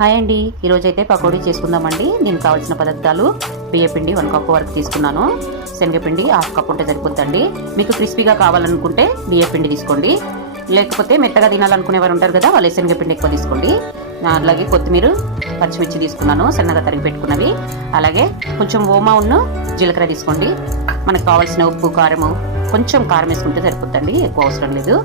Hi అండి, ఈరోజైతే పకోడీ చేసుకుందామండి. దీనికి కావాల్సిన పదార్థాలు: బియ్యపిండి 1 కప్పు వరకు తీసుకున్నాను. శనగపిండి 1/2 కప్పు ఉంటే సరిపోతుందండి. మీకు క్రిస్పీగా కావాలనుకుంటే బియ్యపిండి తీసుకోండి, లేకపోతే మెత్తగా తినాలనుకునే వారు ఉంటారు కదా, వాళ్ళు శనగపిండి ఎక్కువ తీసుకోండి. అలాగే కొత్తిమీర, పచ్చిమిర్చి తీసుకున్నాను సన్నగా తరిగి పెట్టుకున్నవి. అలాగే కొంచెం ఓమా జీలకర్ర తీసుకోండి. మనకు కావాల్సిన ఉప్పు, కారము, కొంచెం కారం వేసుకుంటే సరిపోతుందండి, ఎక్కువ అవసరం లేదు.